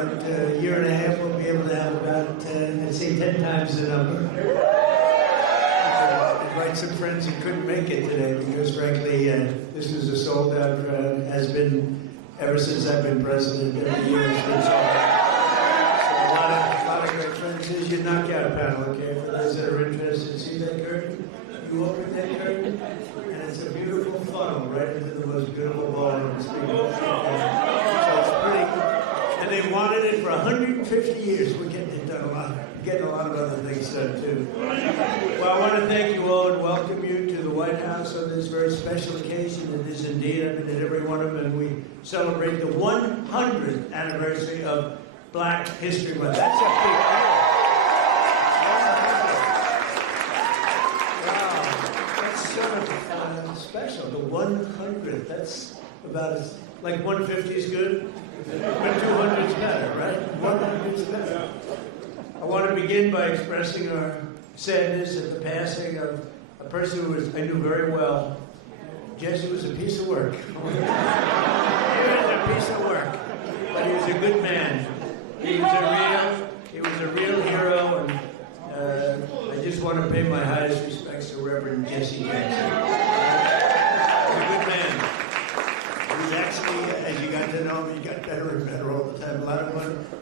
about a year and a half, we'll be able to have about, let's say, 10 times the number. Invite some friends who couldn't make it today because, frankly, this is a sold-out crowd. Has been ever since I've been president. Every year it's been sold out. So a lot of great friends. Here's your knockout panel, okay? For those that are interested, see that curtain? You open that curtain, and it's a beautiful funnel right into the most beautiful ballroom. So it's pretty. And they wanted it for 150 years. We're getting it done a lot. Getting a lot of other things done too. Well, I want to thank you all and welcome you to the White House on this very special occasion. It is indeed. I've been at every one of them, and we celebrate the 100th anniversary of Black History Month. That's a big deal. Special, the 100th. That's about as, like 150 is good, but 200 is better, right? 100 is better. I want to begin by expressing our sadness at the passing of a person who I knew very well. Jesse was a piece of work. He was a piece of work, but he was a good man. He was a real hero, and I just want to pay my highest respects to Reverend Jesse Jackson. Actually, as you got to know him, you got better and better all the time. A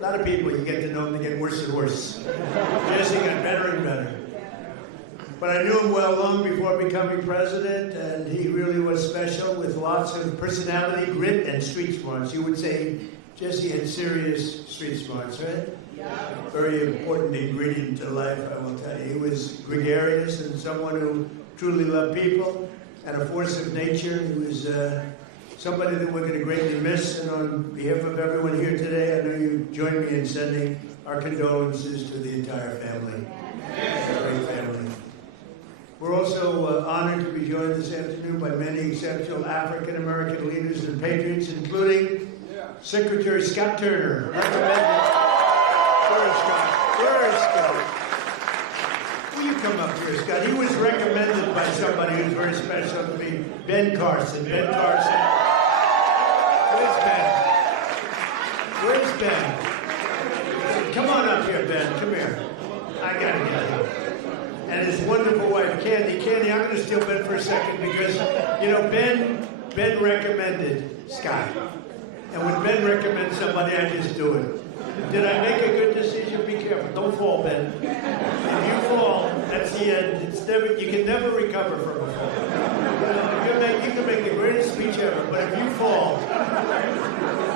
lot of people, you get to know them, they get worse and worse. Jesse got better and better. But I knew him well long before becoming president, and he really was special with lots of personality, grit, and street smarts. You would say Jesse had serious street smarts, right? Yeah. Very important ingredient to life, I will tell you. He was gregarious and someone who truly loved people and a force of nature. He was somebody that we're going to greatly miss, and on behalf of everyone here today, I know you join me in sending our condolences to the entire family. Great family. We're also honored to be joined this afternoon by many exceptional African-American leaders and patriots, including Secretary Scott Turner. Where is Scott? Where is Scott? Will you come up here, Scott? He was recommended by somebody who's very special to me, Ben Carson. Ben Carson. Where's Ben? Come on up here, Ben. Come here. I gotta get him. And his wonderful wife, Candy. Candy, I'm gonna steal Ben for a second because, you know, Ben recommended Scott. And when Ben recommends somebody, I just do it. Did I make a good decision? Be careful. Don't fall, Ben. If you fall, that's the end. You can never recover from a fall. You can make the greatest speech ever, but if you fall,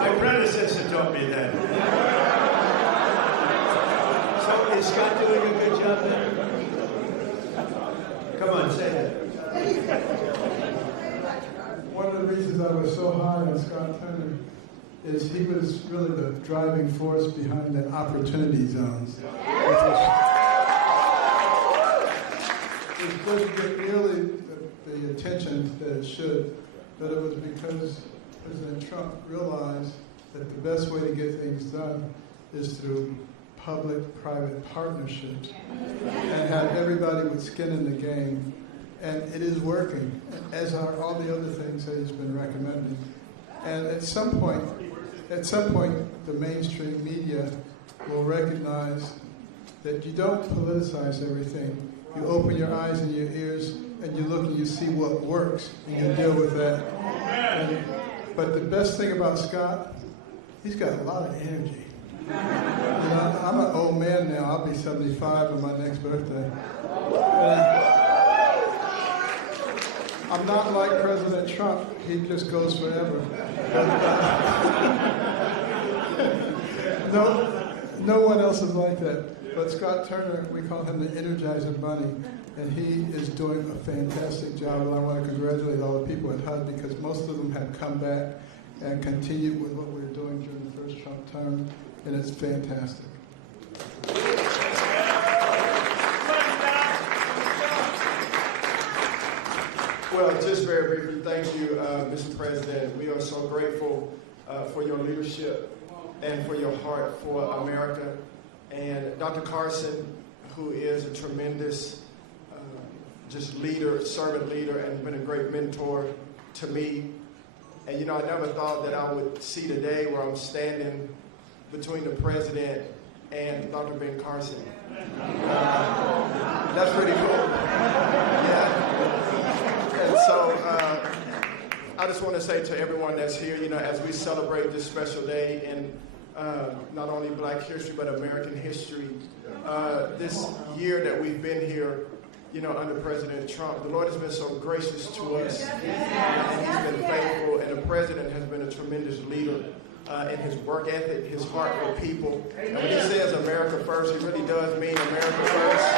my predecessor taught me that. So is Scott doing a good job there? Come on, say that. One of the reasons I was so high on Scott Turner is he was really the driving force behind the opportunity zones. It doesn't get nearly the attention that it should, but it was because President Trump realized that the best way to get things done is through public-private partnerships and have everybody with skin in the game. And it is working, as are all the other things that he's been recommending. And at some point, the mainstream media will recognize that you don't politicize everything. You open your eyes and your ears, and you look and you see what works, and you deal with that. But the best thing about Scott, he's got a lot of energy. You know, I'm an old man now. I'll be 75 on my next birthday. I'm not like President Trump. He just goes forever. No one else is like that. But Scott Turner, we call him the Energizer Bunny, and he is doing a fantastic job. And I want to congratulate all the people at HUD because most of them have come back and continued with what we were doing during the first Trump term, and it's fantastic. Well, just very briefly, thank you, Mr. President. We are so grateful for your leadership and for your heart for America. And Dr. Carson, who is a tremendous just leader, servant leader, and been a great mentor to me. And, you know, I never thought that I would see the day where I'm standing between the president and Dr. Ben Carson. That's pretty cool. Yeah. And so I just want to say to everyone that's here, as we celebrate this special day in not only Black history, but American history, this year that we've been here, under President Trump, the Lord has been so gracious to us. He's been faithful, and the president has been a tremendous leader in his work ethic, his heart for people. And when he says America first, he really does mean America first.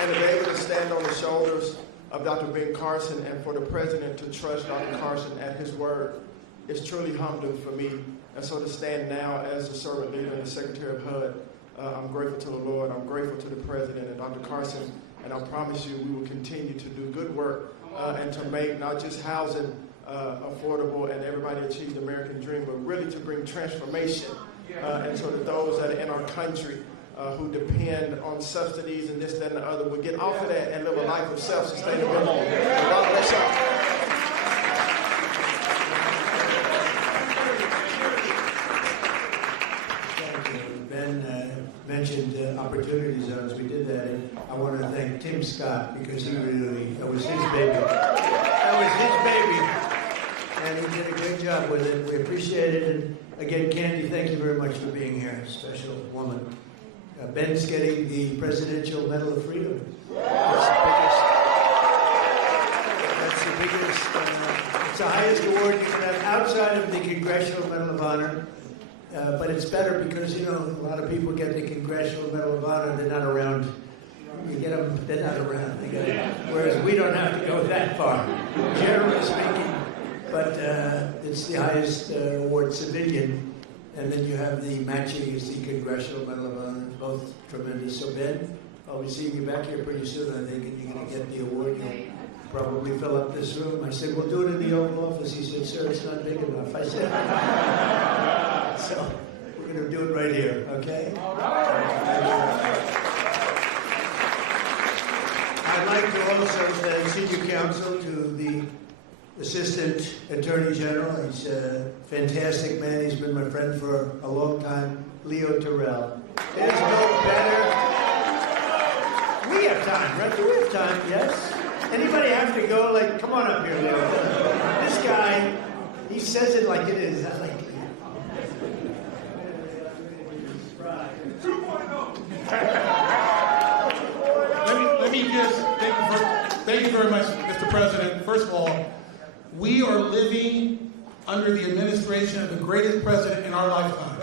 And to be able to stand on the shoulders of Dr. Ben Carson and for the president to trust Dr. Carson at his word is truly humbling for me. And so to stand now as the servant leader and the Secretary of HUD, I'm grateful to the Lord, I'm grateful to the President and Dr. Carson, and I promise you we will continue to do good work and to make not just housing affordable and everybody achieve the American dream, but really to bring transformation and so that those that are in our country who depend on subsidies and this, that, and the other will get off of that and live a life of self-sustainability. God bless y'all. Mentioned opportunity zones. We did that, and I want to thank Tim Scott because that was his baby. That was his baby, and he did a great job with it. We appreciate it, and again, Candy, thank you very much for being here. Special woman. Ben's getting the Presidential Medal of Freedom. That's the biggest. It's the highest award you can have outside of the Congressional Medal of Honor. But it's better because, a lot of people get the Congressional Medal of Honor, they're not around. You get them, they're not around. Whereas we don't have to go that far, generally speaking. But it's the highest award, civilian. And then you have the matching is the Congressional Medal of Honor, both tremendous. So Ben, I'll be seeing you back here pretty soon, I think, and you're going to get the award. You'll probably fill up this room. I said, we'll do it in the Oval Office. He said, sir, it's not big enough. I said, so we're going to do it right here, okay? I'd like to also thank Senior Counsel to the Assistant Attorney General. He's a fantastic man. He's been my friend for a long time, Leo Terrell. There's no better. We have time, right? Do we have time? Yes? Anybody have to go? Come on up here, Leo. This guy, he says it like it is. I like it. Let me just thank you very much, Mr. President. First of all, we are living under the administration of the greatest president in our lifetime.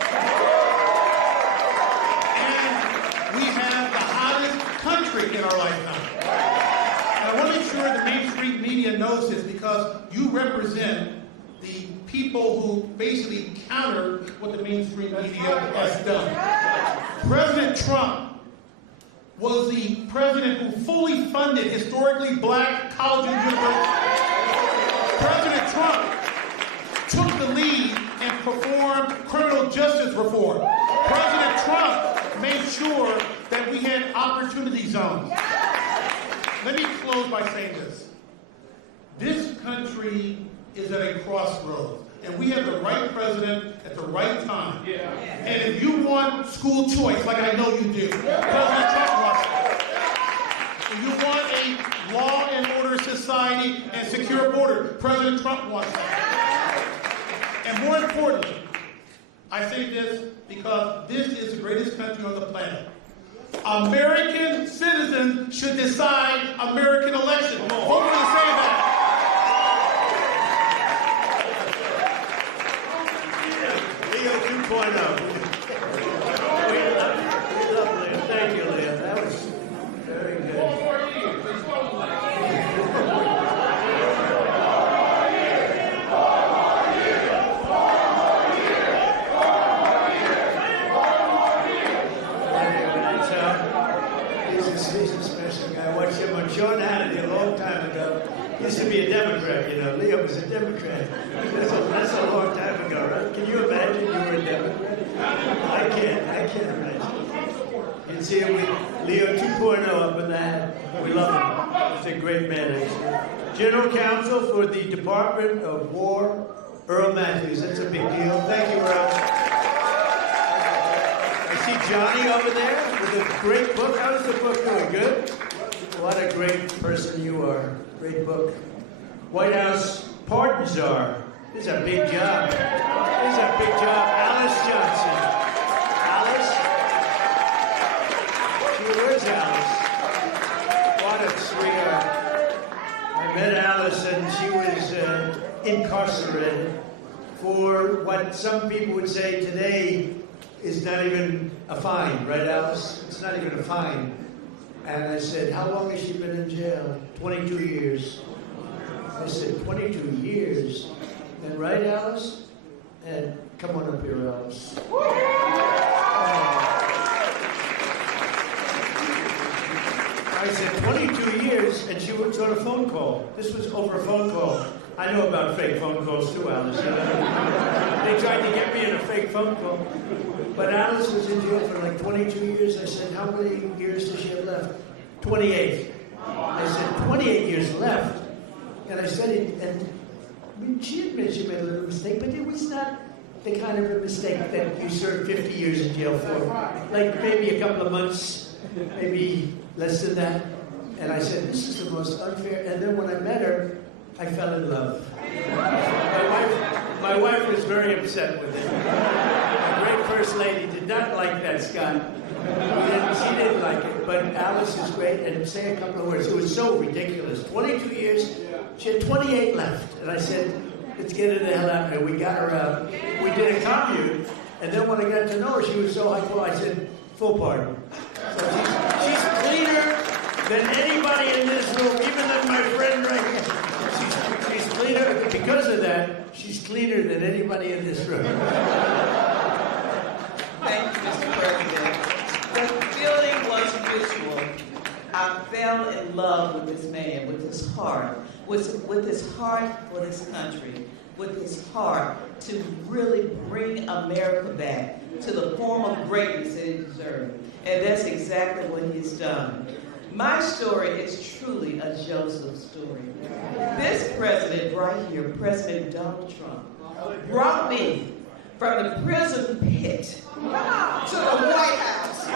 And we have the hottest country in our lifetime. And I want to make sure the Main Street media knows this because you represent the people who basically counter what the mainstream media has done. President Trump was the president who fully funded historically black colleges and universities. President Trump took the lead and performed criminal justice reform. President Trump made sure that we had opportunity zones. Let me close by saying this. This country is at a crossroads, and we have the right president at the right time. Yeah. And if you want school choice, like I know you do, President Trump wants it. If you want a law and order society and secure border, President Trump wants it. And more importantly, I say this because this is the greatest country on the planet. American citizens should decide American elections. Vote for the same that. Leo 2.0. We love Leo. Thank you, Leo. That was very good. He's a special guy. I watched him on Sean Hannity a long time ago. He used to be a Democrat, Leo was a Democrat. That's a long time ago, right? Can you imagine you were a Democrat? I can't imagine. You can see him with Leo 2.0 up in the hat. We love him. He's a great man. General Counsel for the Department of War Earl Matthews, that's a big deal. Thank you, Earl. I see Johnny over there with a great book. How's the book doing? Good? What a great person you are. Great book. White House Pardon Czar. This is a big job. This is a big job. Alice Johnson. Alice? Where's Alice? What a sweetheart. I met Alice and she was incarcerated for what some people would say today is not even a fine, right, Alice? It's not even a fine. And I said, how long has she been in jail? 22 years. I said, 22 years? And right, Alice? And come on up here, Alice. I said, 22 years, and she was on a phone call. This was over a phone call. I know about fake phone calls too, Alice. They tried to get me in a fake phone call. But Alice was in jail for like 22 years. I said, how many years does she have left? 28. I said, 28 years left. And I said, she admitted she made a little mistake, but it was not the kind of a mistake that you serve 50 years in jail for. Like maybe a couple of months, maybe less than that. And I said, this is the most unfair. And then when I met her, I fell in love. My wife was very upset with it. My great first lady did not like that, Scott. She didn't like it. But Alice is great. And say a couple of words. It was so ridiculous. 22 years. She had 28 left. And I said, let's get her the hell out of here. We got her out. We did a commune. And then when I got to know her, she was so high. I said, full pardon. So she's cleaner than anybody in this room, even than my friend right here. She's cleaner. Because of that, she's cleaner than anybody in this room. Thank you, Mr. President. The feeling was mutual. I fell in love with this man, with his heart, with his heart for this country, with his heart to really bring America back to the form of greatness that it deserved. And that's exactly what he's done. My story is truly a Joseph story. This president right here, President Donald Trump, brought me from the prison pit to the White House.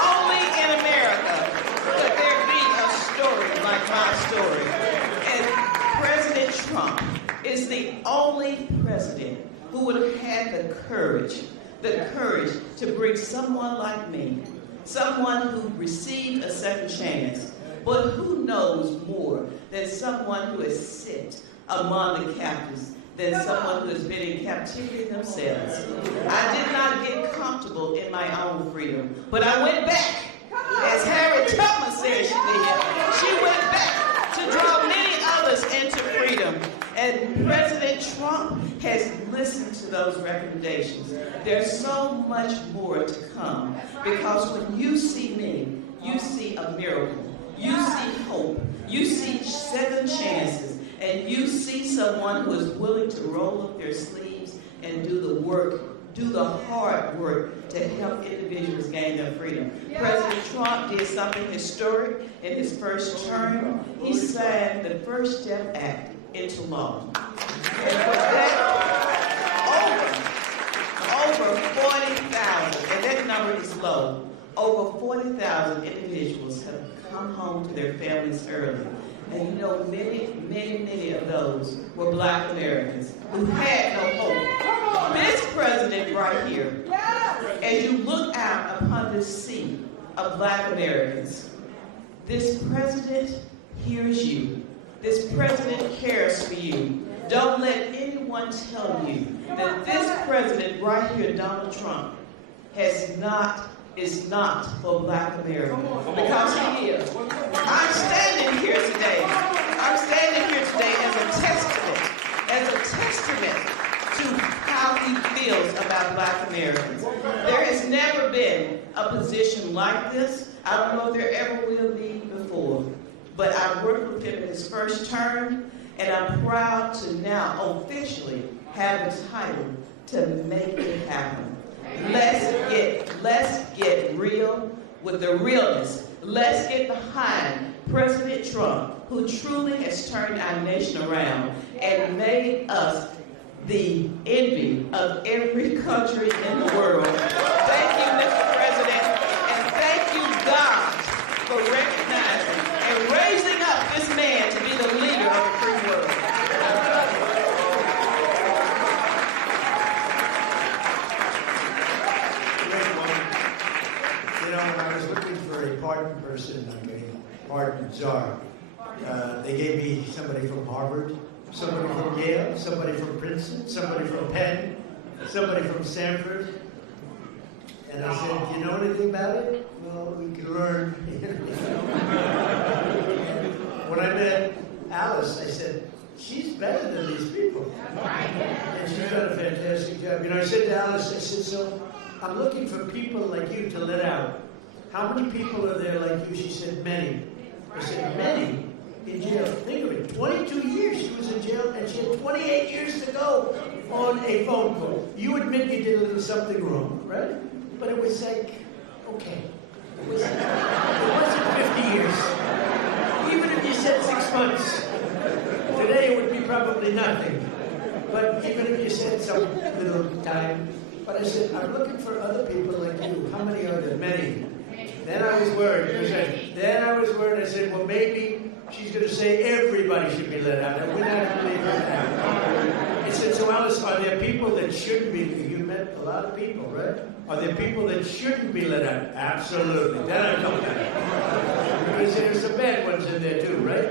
Only in America could there be a story like my story. And President Trump is the only president who would have had the courage to bring someone like me, someone who received a second chance, but who knows more than someone who has sit among the captives, than someone who has been in captivity themselves. I did not get comfortable in my own freedom, but I went back, as Harriet Tubman said she did. She went back to draw many others into freedom. And President Trump has listened to those recommendations. There's so much more to come, because when you see me, you see a miracle. You see hope. You see second chances. And you see someone who is willing to roll up their sleeves and do the work, do the hard work to help individuals gain their freedom. President Trump did something historic in his first term. He signed the First Step Act into law. And for that, over 40,000, and that number is low, over 40,000 individuals have come home to their families early. And you know, many of those were Black Americans who had no hope. This president right here, as you look out upon this sea of Black Americans, this president hears you. This president cares for you. Don't let anyone tell you that this president right here, Donald Trump, is not for Black America, because he is. I'm standing here today as a testament to how he feels about Black Americans. There has never been a position like this. I don't know if there ever will be before, but I worked with him in his first term, and I'm proud to now officially have the title to make it happen. Let's get real with the realness. Let's get behind President Trump who truly has turned our nation around and made us the envy of every country in the world. Thank you, Mr. President, and thank you, God, for recognizing and raising up this man to be the leader of the free world. You know, when I was looking for a pardon person, like a pardon czar, they gave me somebody from Harvard, somebody from Yale, somebody from Princeton, somebody from Penn, somebody from Stanford. And I said, "Do you know anything about it?" "Well, we can learn." When I met Alice, I said, "She's better than these people." And she's done a fantastic job. You know, I said to Alice, I said, "So I'm looking for people like you to let out. How many people are there like you?" She said, "Many." I said, "Many? In jail?" Think of it, 22 years she was in jail, and she had 28 years to go on a phone call. You admit you did a little something wrong, right? But it was like, okay. It wasn't 50 years. Even if you said 6 months, today it would be probably nothing. But even if you said some little time. But I said, "I'm looking for other people like you. How many are there?" "Many." Then I was worried. I said, "Well, maybe she's going to say everybody should be let out." And we're not going to leave her out. I said, "So Alice, are there people that shouldn't be?" You met a lot of people, right? "Are there people that shouldn't be let out?" "Absolutely." Then I told her. Because there's some bad ones in there too, right?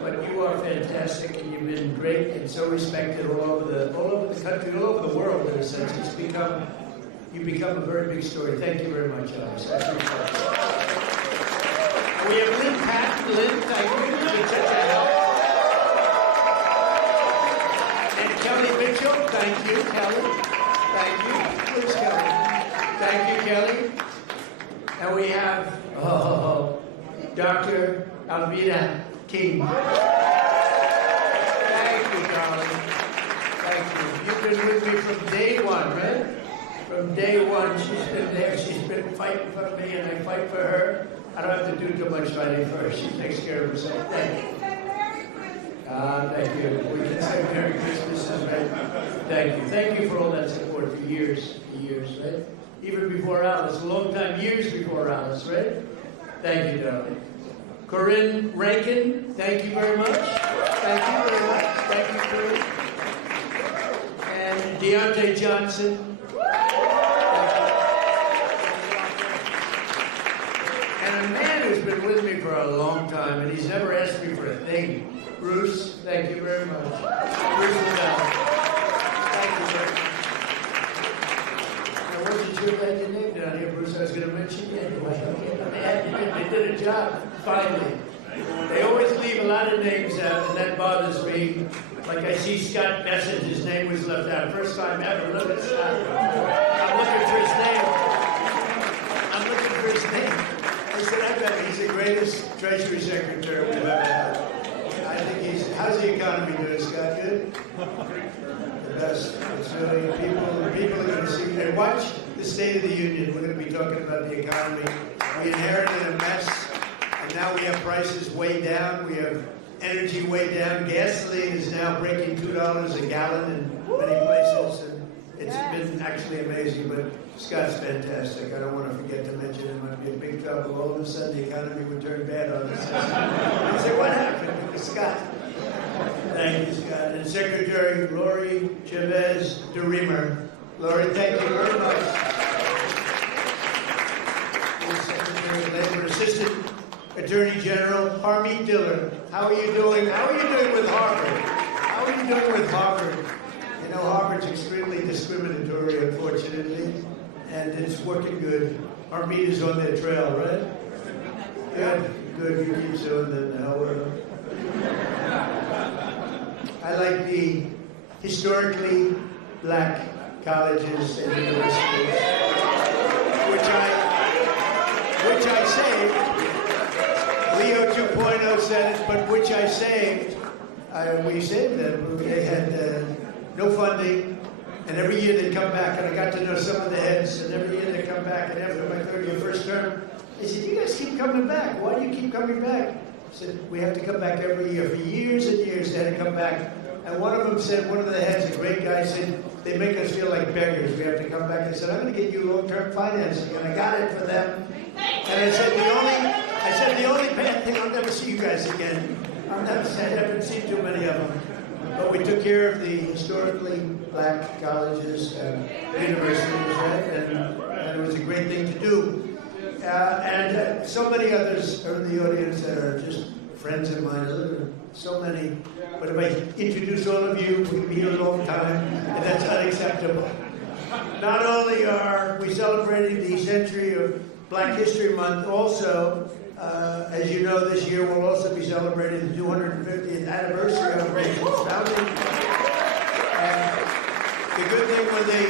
But you are fantastic, and you've been great and so respected all over the country, all over the world in a sense. You've become a very big story. Thank you very much, Alice. I appreciate it. We have Lynn Patton. Lynn, thank you. You've been such a help. And Kelly Mitchell, thank you, Kelly. Thank you. Where's Kelly? Thank you, Kelly. And we have Dr. Alvina King. Thank you, darling. Thank you. You've been with me from day one, right? From day one, she's been there. She's been fighting for me, and I fight for her. I don't have to do too much fighting for her. She takes care of herself. Thank you. Thank you. We can say Merry Christmas, right? Thank you. Thank you for all that support for years, right? Even before Alice, a long time, years before Alice, right? Thank you, darling. Corinne Rankin, thank you very much. Thank you very much. Thank you, Corinne. And Deontay Johnson. And a man who's been with me for a long time, and he's never asked me for a thing. Bruce, thank you very much. Bruce Lavelle. Thank you very much. I wasn't sure if I had your name down here, Bruce. I was going to mention you anyway. They did a job, finally. They always leave a lot of names out, and that bothers me. Like I see Scott Message, his name was left out. First time ever. Look at Scott. I'm looking for his name. I said, I bet he's the greatest Treasury Secretary we've ever had. I think how's the economy doing, Scott? Good? The best. It's really, people are going to see, and watch the State of the Union. We're going to be talking about the economy. We inherited a mess, and now we have prices way down. We have energy way down. Gasoline is now breaking $2 a gallon in many places, and it's been actually amazing, but Scott's fantastic. I don't want to forget to mention him. I'd be in big trouble. All of a sudden, the economy would turn bad on us. I'd say, what happened? It was Scott. Thank you, Scott. And Secretary Lori Chavez DeReamer. Lori, thank you very much. Secretary of Labor, Assistant Attorney General Harmeet Diller. How are you doing? How are you doing with Harvard? How are you doing with Harvard? You know, Harvard's extremely discriminatory, unfortunately, and it's working good. Harmeet is on their trail, right? Good. Good. You keep doing that now. I like the historically black colleges and universities, which I saved. Leo 2.0 said it, but which I saved. We saved them. They had no funding, and every year they'd come back, and I got to know some of the heads, and every year they'd come back, and after my 31st term, they said, you guys keep coming back. Why do you keep coming back? I said, we have to come back every year. For years and years, they had to come back. And one of them said, one of the heads, a great guy, said, they make us feel like beggars. We have to come back. I said, I'm going to get you long-term financing. And I got it for them. And I said, the only bad thing, I'll never see you guys again. I haven't seen too many of them. But we took care of the historically black colleges and universities, right? And it was a great thing to do. And so many others are in the audience that are just friends of mine. So many. But if I introduce all of you, we can be here a long time, and that's unacceptable. Not only are we celebrating the century of Black History Month, also, as you know, this year we'll also be celebrating the 250th anniversary of the nation's founding. And the good thing, when they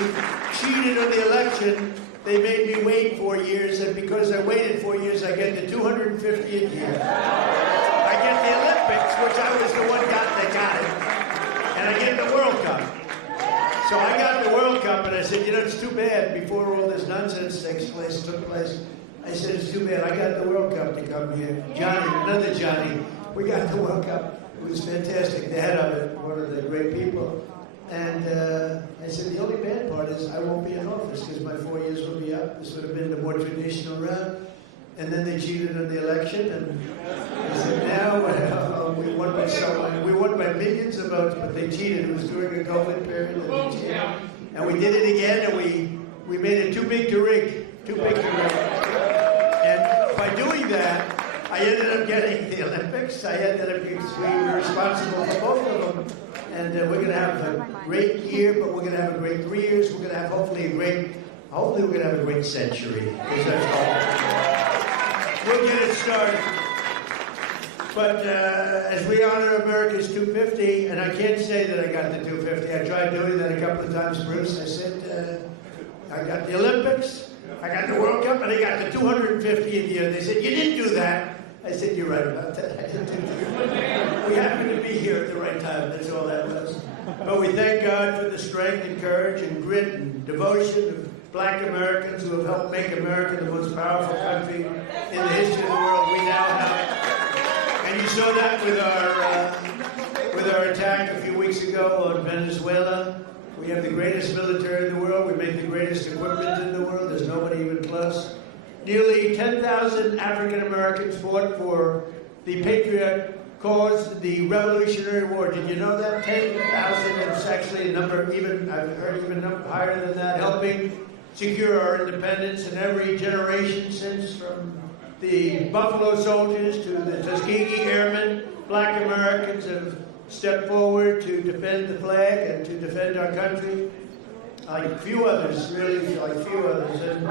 cheated on the election, they made me wait 4 years, and because I waited 4 years, I get the 250th year. I get the Olympics, which I was the one that got it, and I get the World Cup. So I got the World Cup, and I said, it's too bad, before all this nonsense took place, I said, it's too bad, I got the World Cup to come here. Johnny, another Johnny, we got the World Cup. It was fantastic, the head of it, one of the great people. And I said, the only bad part is I won't be in office because my 4 years will be up. This would have been the more traditional route. And then they cheated on the election, and I said, now we won by millions of votes, but they cheated. It was during a COVID period, and they cheated. And we did it again, and we made it too big to rig. And by doing that, I ended up getting the Olympics. I ended up being responsible for both of them. And we're going to have a great year, but we're going to have a great 3 years. We're going to have hopefully we're going to have a great century. Because that's all. We'll get it started. But as we honor America's 250, and I can't say that I got the 250. I tried doing that a couple of times, Bruce. I said, I got the Olympics, I got the World Cup, and I got the 250th year. They said, you didn't do that. I said, you're right about that. I didn't do that. We happened to be here at the right time. That's all that was. But we thank God for the strength and courage and grit and devotion of Black Americans who have helped make America the most powerful country in the history of the world we now have. And you saw that with our attack a few weeks ago on Venezuela. We have the greatest military in the world. We make the greatest equipment in the world. There's nobody even close. Nearly 10,000 African Americans fought for the patriot cause, the Revolutionary War. Did you know that? 10,000. It's actually a number I've heard even higher than that, helping secure our independence in every generation since, from the Buffalo Soldiers to the Tuskegee Airmen. Black Americans have stepped forward to defend the flag and to defend our country. Like few others, really, like few others. And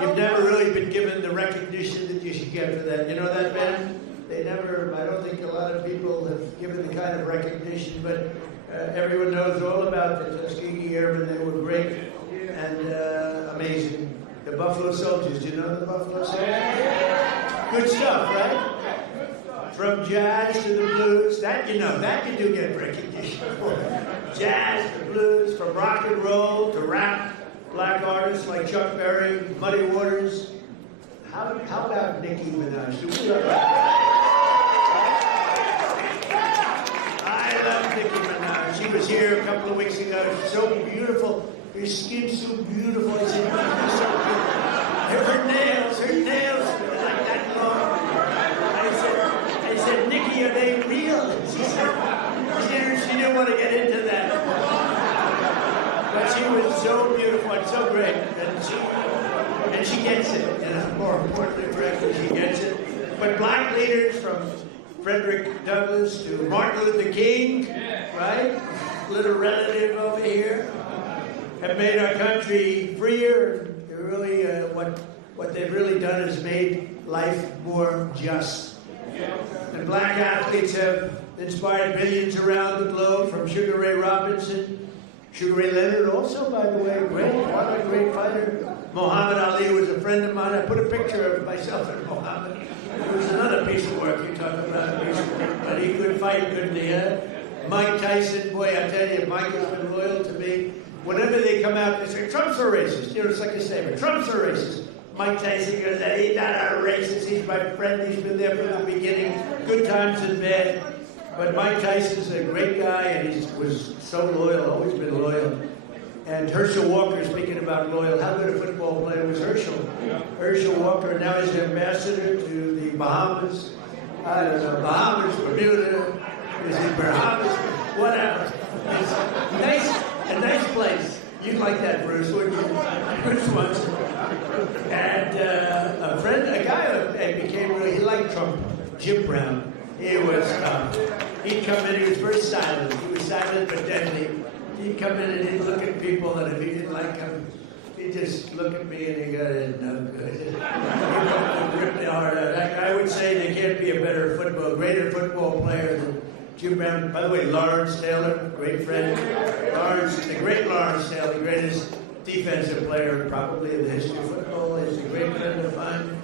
you've never really been given the recognition that you should get for that. You know that, Ben? I don't think a lot of people have given the kind of recognition, but everyone knows all about the Tuskegee Airmen. They were great and amazing. The Buffalo Soldiers, do you know the Buffalo Soldiers? Good stuff, right? From jazz to the blues, that you do get recognition for. Jazz to blues, from rock and roll to rap, black artists like Chuck Berry, Muddy Waters. How about Nicki Minaj? I love Nicki Minaj. She was here a couple of weeks ago. She's so beautiful. Her skin's so beautiful. I said, you're so beautiful. Her nails are like that long. I said, Nikki, are they real? She didn't want to get into that. But she was so beautiful and so great. And she gets it. More importantly, correctly, she gets it. But black leaders from Frederick Douglass to Martin Luther King, right? Little relative over here, have made our country freer. Really, what they've really done is made life more just. And black athletes have inspired millions around the globe, from Sugar Ray Robinson, Sugar Ray Leonard also, by the way, what a great fighter. Muhammad Ali was a friend of mine. I put a picture of myself and Muhammad. It was another piece of work you talk about, a piece of work, but he could fight, couldn't he? Mike Tyson, boy, I tell you, Mike has been loyal to me. Whenever they come out, they say, Trump's a racist. It's like a statement. Trump's a racist. Mike Tyson goes, he's not a racist, he's my friend, he's been there from the beginning, good times and bad. But Mike Tyson's a great guy, and he was so loyal, always been loyal. And Herschel Walker, speaking about loyal, how good a football player was Herschel? Herschel Walker, now he's the ambassador to the Bahamas. I don't know, Bahamas, Bermuda, is it Bahamas, whatever. It's a nice place. You'd like that, Bruce, wouldn't you? Bruce wants it. And a guy became really, he liked Trump, Jim Brown. He was tough. He'd come in, he was very silent. He was silent but deadly. He'd come in and he'd look at people, and if he didn't like them, he'd just look at me and he'd go, no good. He'd rip the heart out. I would say there can't be a greater football player than Jim Brown. By the way, Lawrence Taylor, great friend. The great Lawrence Taylor, the greatest defensive player probably in the history of football. He's a great friend of mine.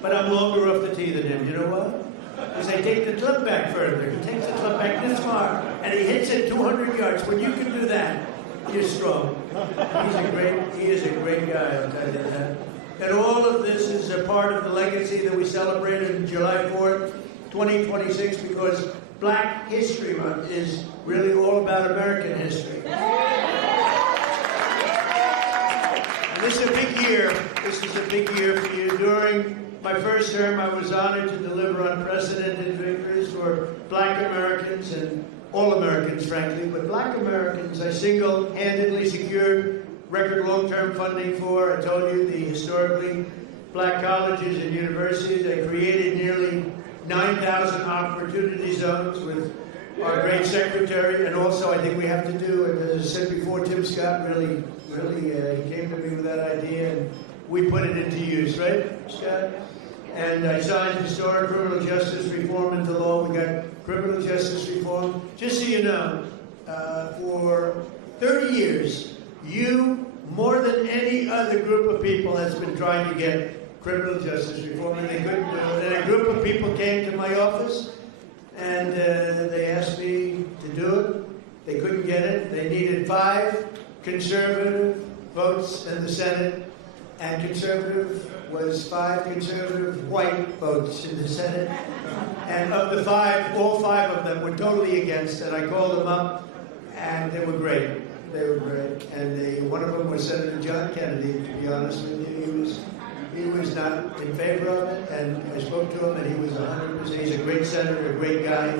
But I'm longer off the tee than him. You know what? Because I take the club back further. He takes the club back this far, and he hits it 200 yards. When you can do that, you're strong. He is a great guy, I'll tell you that. And all of this is a part of the legacy that we celebrated on July 4th, 2026, because Black History Month is really all about American history. And this is a big year. This is a big year for you. During my first term, I was honored to deliver unprecedented victories for Black Americans and all Americans, frankly. But Black Americans, I single-handedly secured record long-term funding for. I told you, the historically Black colleges and universities. I created nearly 9,000 opportunity zones with our great secretary. And also, I think we have to do, as I said before, Tim Scott really, he came to me with that idea, and we put it into use, right, Scott? And I signed historic criminal justice reform into law. We got criminal justice reform. Just so you know, for 30 years, you, more than any other group of people, has been trying to get criminal justice reform, and they couldn't do it. And a group of people came to my office, and they asked me to do it. They couldn't get it. They needed 5 conservative votes in the Senate, and conservative was 5 conservative white votes in the Senate. And of the 5, all 5 of them were totally against it. I called them up, and they were great. They were great. And one of them was Senator John Kennedy, to be honest with you. He was not in favor of it, and I spoke to him, and he was 100%. He's a great senator, a great guy,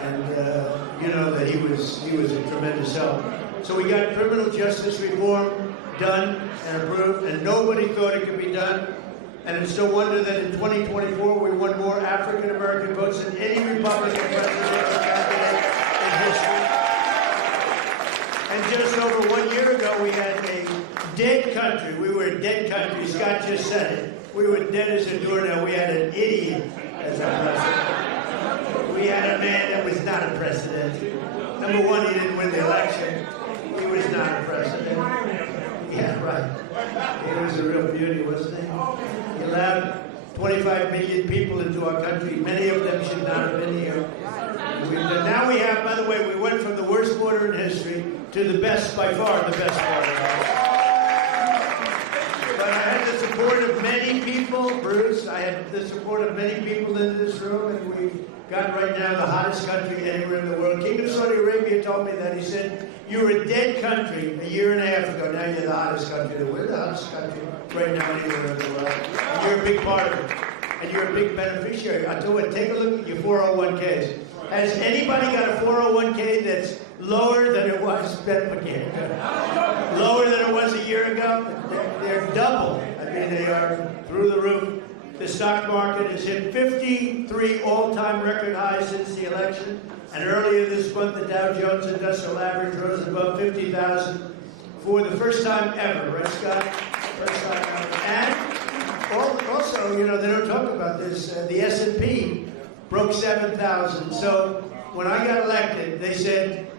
and you know that he was a tremendous help. So we got criminal justice reform done and approved, and nobody thought it could be done. And it's no wonder that in 2024 we won more African American votes than any Republican presidential candidate in history. And just over 1 year ago, we had a dead country. We were a dead country. Scott just said it. We were dead as a doornail. We had an idiot as our president. We had a man that was not a president. Number one, he didn't win the election. He was not a president. Yeah, right. He was a real beauty, wasn't he? He allowed 25 million people into our country. Many of them should not have been here. Now we have, by the way, we went from the worst border in history to the best, by far, the best border. But I had the support of many people, Bruce. I had the support of many people in this room, and we got right now the hottest country anywhere in the world. King of Saudi Arabia told me that. He said, you were a dead country a year and a half ago. Now you're the hottest country. We're the hottest country right now anywhere in the world. And you're a big part of it. And you're a big beneficiary. I tell you what, take a look at your 401ks. Has anybody got a 401k that's lower than it was? Lower than it was a year ago? They're double. I mean, they are through the roof. The stock market has hit 53 all-time record highs since the election. And earlier this month, the Dow Jones Industrial Average rose above 50,000 for the first time ever. Right, Scott? First time ever. And also, you know, they don't talk about this. The S&P broke 7,000. So when I got elected, they said,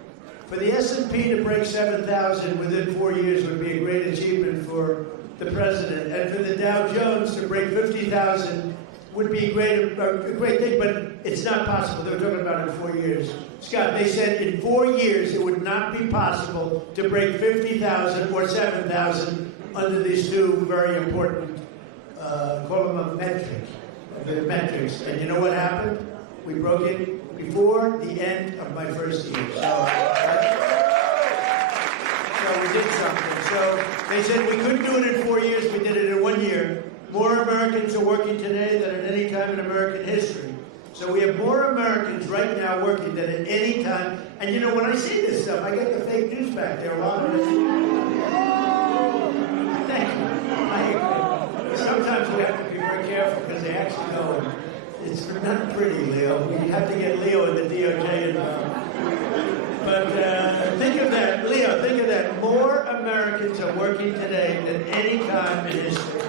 for the S&P to break 7,000 within 4 years would be a great achievement for the president. And for the Dow Jones to break 50,000 would be a great thing, but it's not possible. They were talking about it in 4 years. Scott, they said in 4 years it would not be possible to break 50,000 or 7,000 under these two very important, call them metrics. The metrics. And you know what happened? We broke it before the end of my first year. So we did something. So they said we couldn't do it in 4 years. We did it in 1 year. More Americans are working today than at any time in American history. So we have more Americans right now working than at any time. And you know, when I see this stuff, I get the fake news back there a lot of it. Thank you. I agree. Sometimes we have to be very careful because they actually go, and it's not pretty, Leo. We have to get Leo and the DOJ involved. But think of that, Leo, think of that. More Americans are working today than any time in history.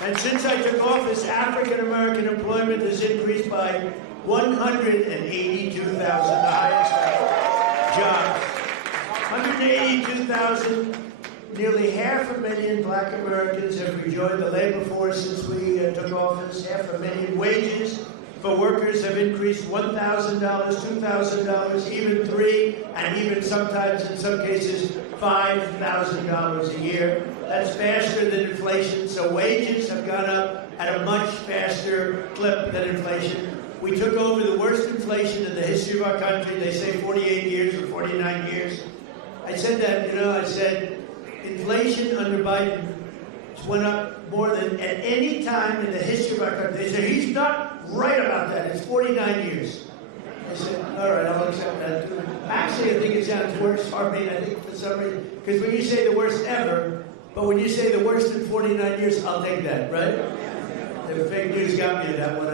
And since I took office, African-American employment has increased by 182,000, the highest jobs. 182,000, nearly 500,000 black Americans have rejoined the labor force since we took office. 500,000 wages for workers have increased $1,000, $2,000, even $3,000, and even sometimes, in some cases, $5,000 a year. That's faster than inflation, so wages have gone up at a much faster clip than inflation. We took over the worst inflation in the history of our country. They say 48 years or 49 years. I said that, I said inflation under Biden went up more than at any time in the history of our country. They said, he's not right about that. It's 49 years. I said, all right, I'll accept that too. Actually, I think it sounds worse. I think for some reason, because when you say the worst ever, but when you say the worst in 49 years, I'll take that, right? The fake news got me in that one.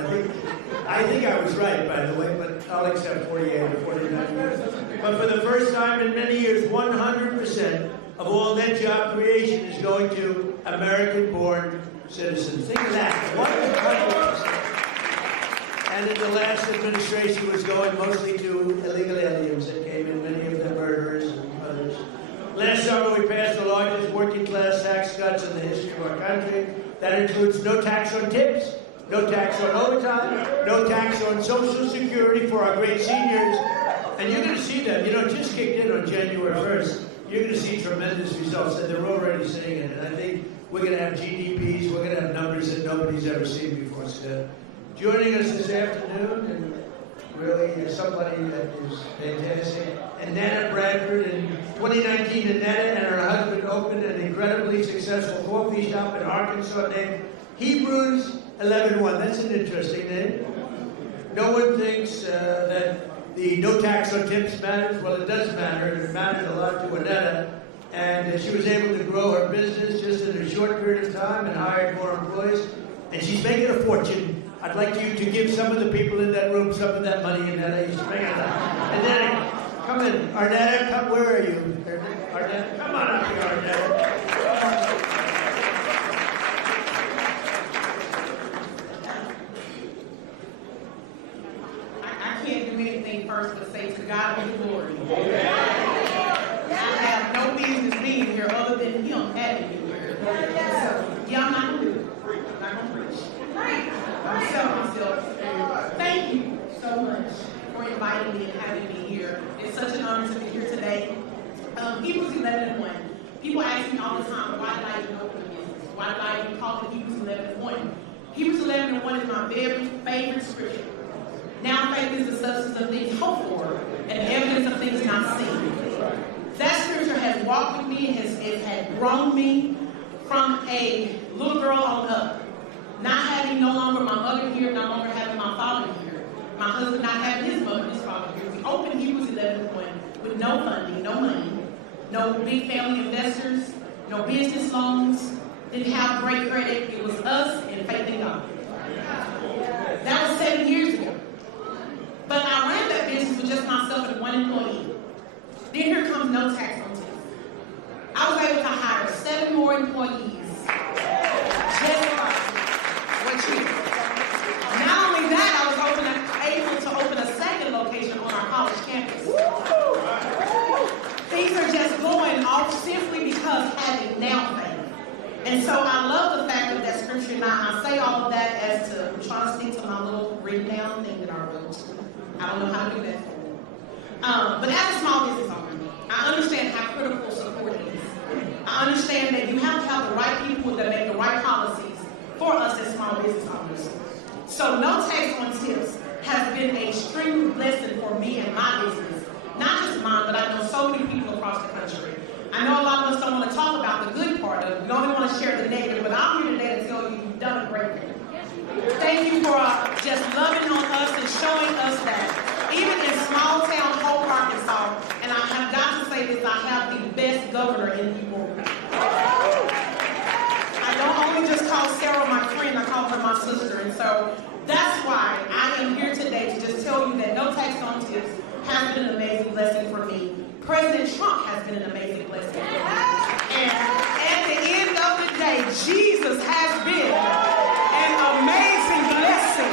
I think I was right, by the way, but I'll accept 48 or 49 years. But for the first time in many years, 100% of all net job creation is going to American-born citizens. Think of that, 100%. And in the last administration was going mostly to illegal aliens that came in, many of them murderers and others. Last summer, we passed the largest working-class tax cuts in the history of our country. That includes no tax on tips, no tax on overtime, no tax on Social Security for our great seniors. And you're going to see that. It just kicked in on January 1st. You're going to see tremendous results, and they're already seeing it. And I think we're going to have GDPs, we're going to have numbers that nobody's ever seen before. So joining us this afternoon, and really somebody that is fantastic, Annetta Bradford. In 2019, Annetta and her husband opened an incredibly successful coffee shop in Arkansas named Hebrews 11:1. That's an interesting name. No one thinks that the no tax on tips matters. Well, it does matter, and it matters a lot to Annetta. And she was able to grow her business just in a short period of time and hired more employees. And she's making a fortune. I'd like you to give some of the people in that room some of that money, Annetta. She's making it up. Annetta, come in. Arnetta, come. Where are you? Arnetta, come on up here, Arnetta. I can't do anything first but say to God be the glory. I have no business being here other than Him having me here. So, I'm not going to do it. I'm not going to preach. Myself. Thank you so much for inviting me and having me here. It's such an honor to be here today. Hebrews 11:1. People ask me all the time, why did I even open a business? Why did I even call it Hebrews 11:1? Hebrews 11:1 is my very favorite scripture. Now faith is the substance of things hoped for and evidence of things not seen. That scripture has walked with me, it had grown me from a little girl on up. Not having no longer my mother here, no longer having my father here. My husband not having his mother, his father here. We opened Hebrews 11:1 with no funding, no money, no big family investors, no business loans, didn't have great credit. It was us and faith in God. That was 7 years ago. But I ran that business with just myself and one employee. Then here comes no tax on tips. I was able to hire 7 more employees. Just what you. Not only that, I was able to open a second location on our college campus. Things are just going off simply because having now faith. And so I love the fact of that scripture. Now, I say all of that as to, I'm trying to stick to my little written down thing that I wrote. I don't know how to do that. But as a small business owner, I understand how critical support is. I understand that you have to have the right people that make the right policies for us as small business owners. So no tax on tips has been a extreme blessing for me and my business. Not just mine, but I know so many people across the country. I know a lot of us don't want to talk about the good part of it. We only want to share the negative, but I'm here today to tell you you've done a great thing. Thank you for just loving on us and showing us that even in small town Hope, Arkansas, and I have got to say this, I have the best governor in the world. I don't only just call Sarah my friend, I call her my sister. And so that's why I am here today to just tell you that no tax on tips has been an amazing blessing for me. President Trump has been an amazing blessing for me. And at the end of the day, Jesus has been an amazing blessing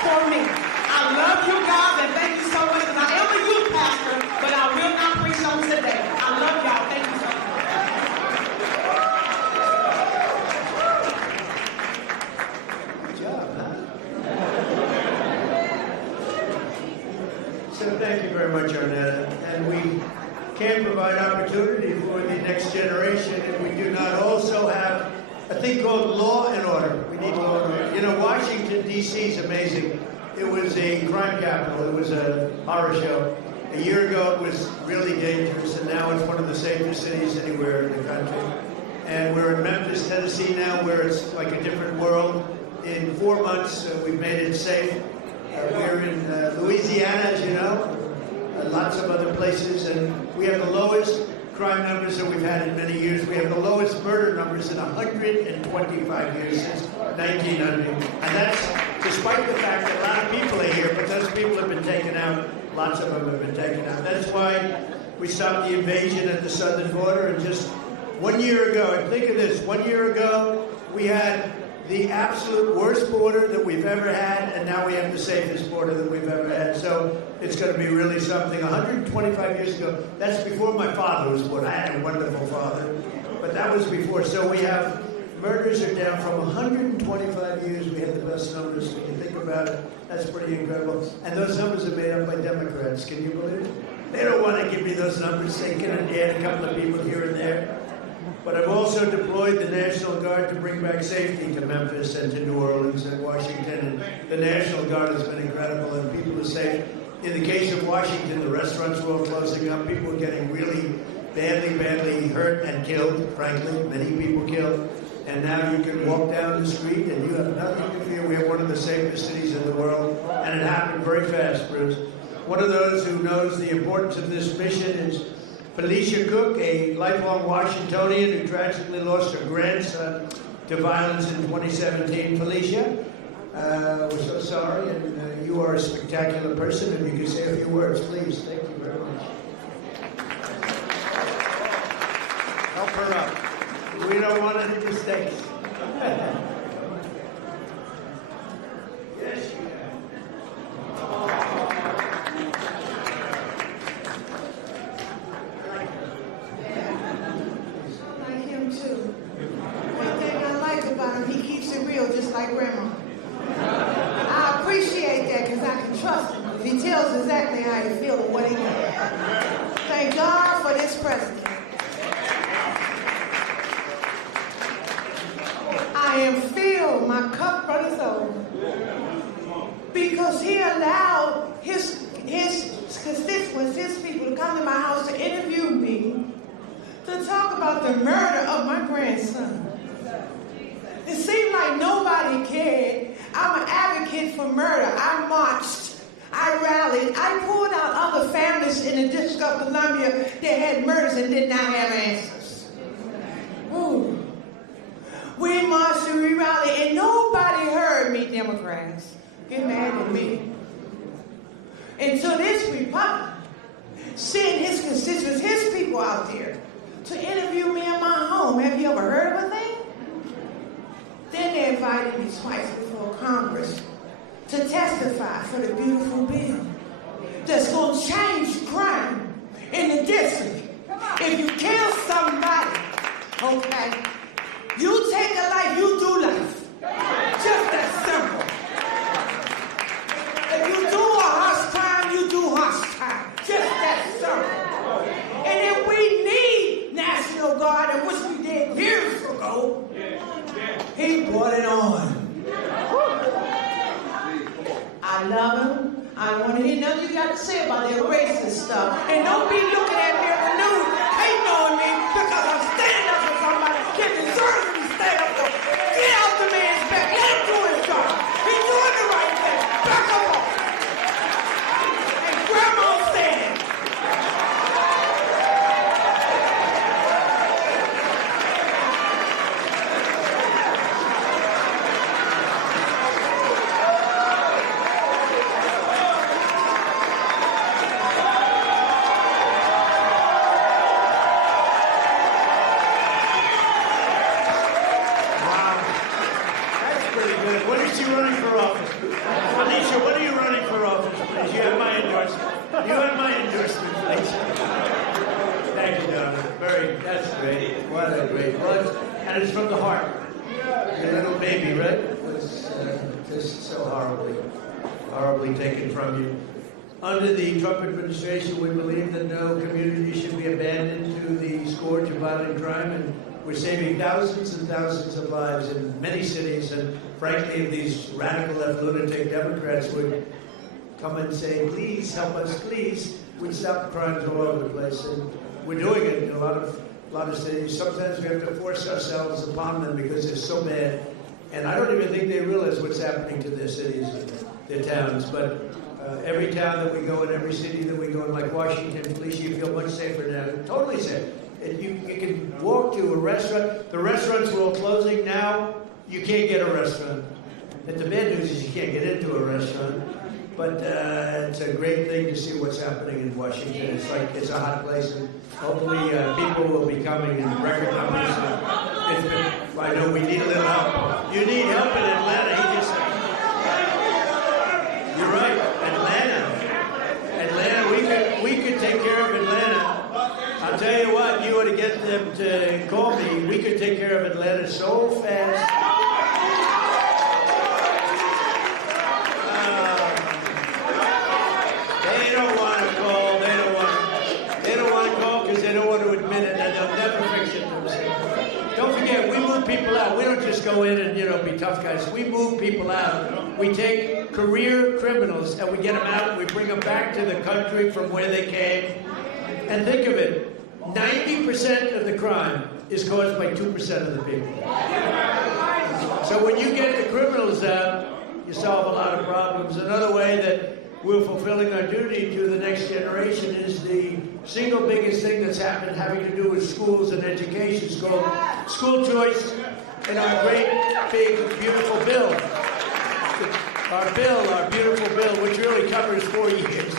for me. I love you guys and thank you so much. And I am a youth pastor, but I will not preach on today. I love y'all. Thank you so much. Good job, huh? So thank you very much, Arnetta. And we can't provide opportunity for the next generation if we do not also have a thing called law and order. We need law and order. You know, Washington, D.C. is amazing. It was a crime capital. It was a horror show. A year ago, it was really dangerous, and now it's one of the safest cities anywhere in the country. And we're in Memphis, Tennessee now, where it's like a different world. In 4 months, we've made it safe. We're in Louisiana, as you know, lots of other places, and we have the lowest crime numbers that we've had in many years. We have the lowest murder numbers in 125 years since 1900. And that's despite the fact that a lot of people are here, but those people have been taken out. Lots of them have been taken out. That's why we stopped the invasion at the southern border. And just 1 year ago, and think of this, 1 year ago, we had the absolute worst border that we've ever had, and now we have the safest border that we've ever had. So it's going to be really something. 125 years ago, that's before my father was born. I had a wonderful father, but that was before. So we have, murders are down from 125 years. We have the best numbers. When you think about it, that's pretty incredible. And those numbers are made up by Democrats. Can you believe it? They don't want to give me those numbers. They can add a couple of people here and there. But I've also deployed the National Guard to bring back safety to Memphis and to New Orleans and Washington. And the National Guard has been incredible, and people are safe. In the case of Washington, the restaurants were all closing up. People were getting really badly hurt and killed, frankly. Many people killed. And now you can walk down the street and you have nothing to fear. We have one of the safest cities in the world. And it happened very fast, Bruce. One of those who knows the importance of this mission is Felicia Cook, a lifelong Washingtonian who tragically lost her grandson to violence in 2017. Felicia, we're so sorry, and you are a spectacular person. If you could say a few words, please. Thank you very much. Help her up. We don't want any mistakes. Yes, you just like Grandma. I appreciate that because I can trust him. He tells exactly how he feels and what he wants. Thank God for this president. I am filled, my cup runneth over. Because he allowed his constituents, his people to come to my house to interview me to talk about the murder of my grandson. It seemed like nobody cared. I'm an advocate for murder. I marched. I rallied. I pulled out other families in the District of Columbia that had murders and did not have answers. Ooh. We marched and we rallied, and nobody heard me, Democrats. Get mad at me. Until this Republican sent his constituents, his people out there to interview me in my home. Have you ever heard of a thing? Then they invited me twice before Congress to testify for the beautiful bill that's going to change crime in the district. If you kill somebody, okay, you take a life, you do life. Just that simple. If you do a harsh crime, you do harsh time. Just that simple. And if we need National Guard, and which we did, say about that racist stuff. And don't be looking at me in the news, hating on me because I'm standing up for somebody that deserves to be stand up for. Get off the man's back. Let him do his job. He's doing the right thing. Back up off. And Grandma's saying, and it's from the heart. Your little baby, right, was just so horribly taken from you. Under the Trump administration, we believe that no community should be abandoned to the scourge of violent crime, and we're saving thousands and thousands of lives in many cities. And frankly, if these radical left lunatic Democrats would come and say, please help us, please, we'd stop crimes all over the place. And we're doing it in a lot of cities. Sometimes we have to force ourselves upon them because they're so bad. And I don't even think they realize what's happening to their cities and their towns. But every town that we go in, every city that we go in, like Washington, police, you feel much safer now. Totally safe. You can walk to a restaurant. The restaurants are all closing now. You can't get a restaurant. And the bad news is you can't get into a restaurant. But it's a great thing to see what's happening in Washington. It's like it's a hot place, and hopefully people will be coming in record numbers. I know we need a little help. You need help in Atlanta. You're right, Atlanta. We could take care of Atlanta. I'll tell you what. You ought to get them to call me. We could take care of Atlanta so fast. They don't want to call. They don't want to call because they don't want to admit it, and they'll never fix it themselves. Don't forget, we move people out. We don't just go in and be tough guys. We move people out. We take career criminals and we get them out. And we bring them back to the country from where they came. And think of it: 90% of the crime is caused by 2% of the people. So when you get the criminals out, you solve a lot of problems. Another way that we're fulfilling our duty to the next generation is the single biggest thing that's happened having to do with schools and education. It's called school choice, and our great, big, beautiful bill. Our beautiful bill, which really covers 4 years.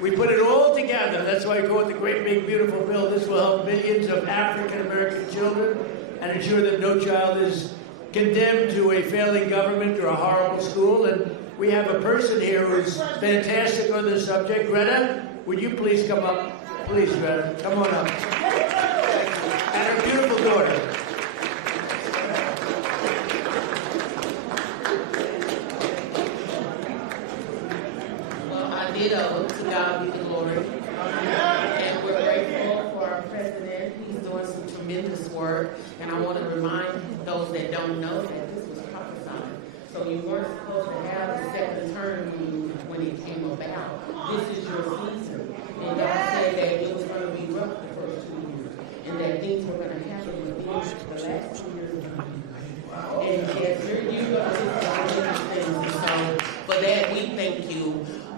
We put it all together. That's why we call it the great, big, beautiful bill. This will help millions of African-American children and ensure that no child is condemned to a failing government or a horrible school. And we have a person here who's fantastic on this subject. Greta, would you please come up? Please, Greta, come on up. And her beautiful daughter. Well, I did to God be the glory. And we're grateful for our president. He's doing some tremendous work. And I want to remind those that don't know that this was prophesied. So you weren't supposed to have a second term when it came about. This is your season. And God said that it was going to be rough the first 2 years. And that things were going to happen within the last 2 years. And yes, you're going to see some things. And so for that, we thank you.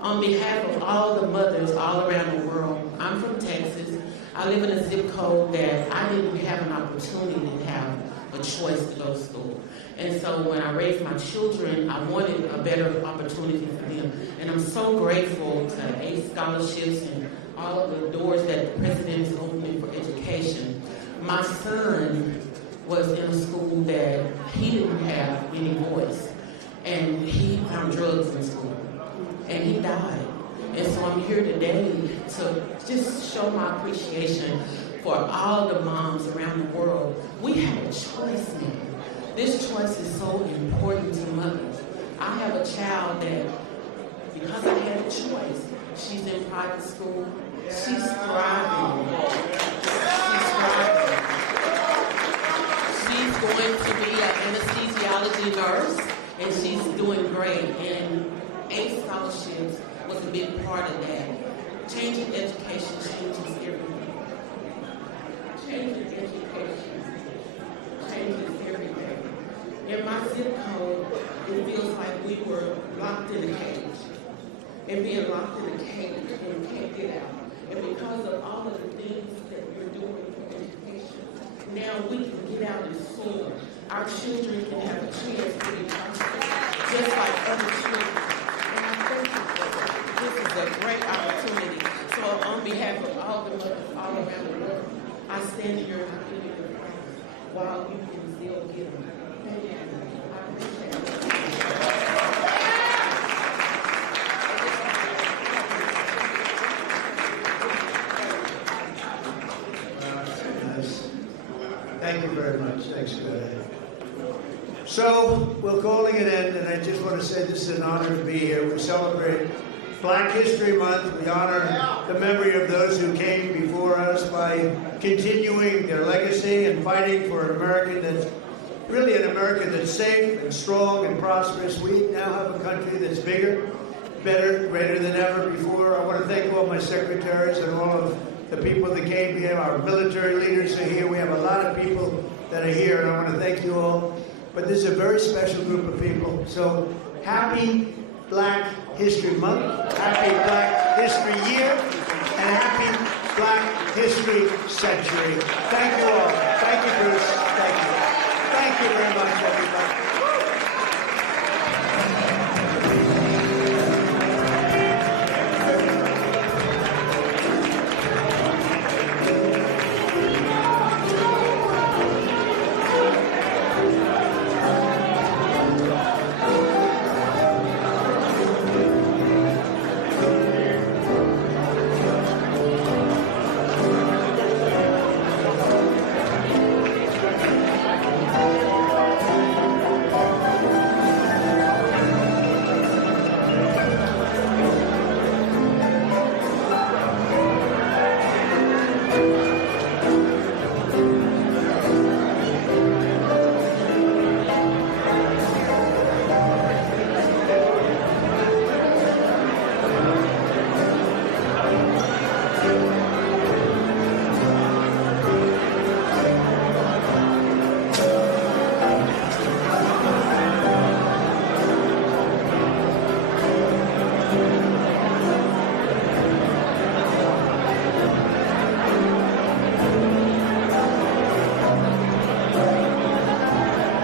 On behalf of all the mothers all around the world, I'm from Texas. I live in a zip code that I didn't have an opportunity to have a choice to go to school. And so when I raised my children, I wanted a better opportunity for them. And I'm so grateful to ACE scholarships and all of the doors that the president is opening for education. My son was in a school that he didn't have any voice. And he found drugs in school. And he died. And so I'm here today to just show my appreciation for all the moms around the world. We have a choice now. This choice is so important to mothers. I have a child that, because I had a choice, she's in private school. She's thriving. She's thriving. She's going to be an anesthesiology nurse, and she's doing great. And ACE scholarships was a big part of that. Changing education changes everything. Changing education changes everything. In my zip code, it feels like we were locked in a cage. And being locked in a cage and we can't get out. And because of all of the things that we're doing for education, now we can get out and soar. Our children can have a chance to be prosperous, just like other children. And I think this is a great opportunity. So on behalf of all the mothers all around the world, I stand here and I give you the praise while you can still get them. Thank you. I appreciate it. Thank you very much. Thanks, Scott. So, we're calling it end, and I just want to say this is an honor to be here. We celebrate Black History Month. We honor the memory of those who came before us by continuing their legacy and fighting for an America that's really an America that's safe and strong and prosperous. We now have a country that's bigger, better, greater than ever before. I want to thank all my secretaries and all of the people that came here. Our military leaders are here. We have a lot of people that are here, and I want to thank you all. But this is a very special group of people. So happy Black History Month, happy Black History Year, and happy Black History Century. Thank you all. Thank you, Bruce. Thank you. Thank you very much, everybody.